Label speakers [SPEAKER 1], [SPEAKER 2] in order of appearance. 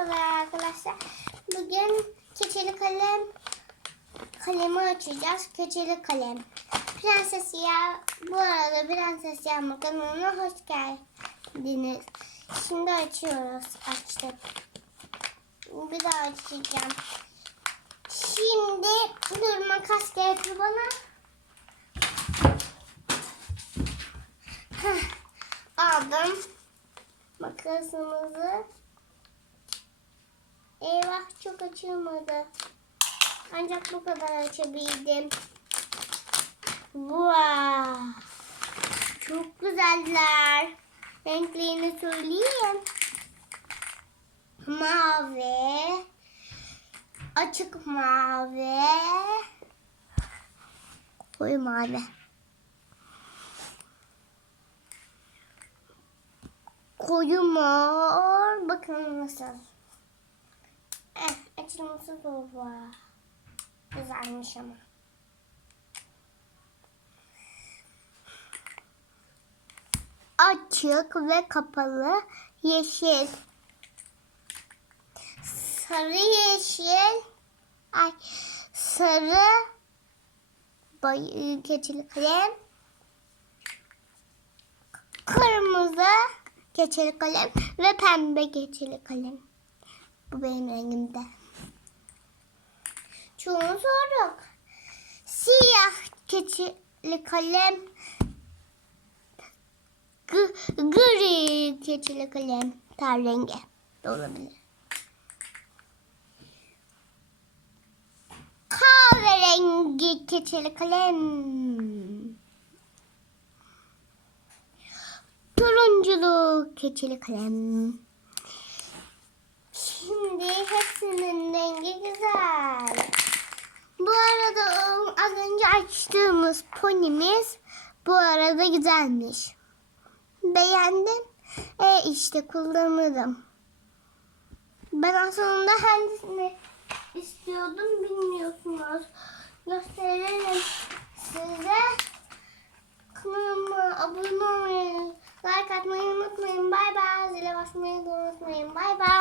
[SPEAKER 1] Merhabalar arkadaşlar. Bugün keçeli kalem kalemi açacağız. Keçeli kalem. Prenses ya bu arada Prenses Yağmur kanalına hoş geldiniz. Şimdi açıyoruz. Açtık. Bir daha açacağım. Şimdi dur makas getir bana. Heh, aldım makasımızı. Eyvah çok açılmadı. Ancak bu kadar açabildim. Wow. Çok güzeller. Renklerini söyleyeyim. Mavi. Açık mavi. Koyu mavi. Koyu mor. Bakın nasıl. Zor var. Güzelmiş ama. Açık ve kapalı yeşil. Sarı yeşil. Ay sarı bay keçeli kalem. Kırmızı keçeli kalem ve pembe keçeli kalem. Bu benim rengimde. Çoğunu sorduk. Siyah keçeli kalem. G gri keçeli kalem. Ter rengi de. Kahverengi keçeli kalem. Turunculu keçeli kalem. Şimdi hepsinin rengi güzel. Bu arada o az önce açtığımız ponimiz bu arada güzelmiş. Beğendim. E işte kullanırım. Ben aslında hangisini istiyordum bilmiyorsunuz. Gösteririm size. Kanalıma abone olmayı, like atmayı unutmayın. Bay bay. Zile basmayı unutmayın. Bay bay.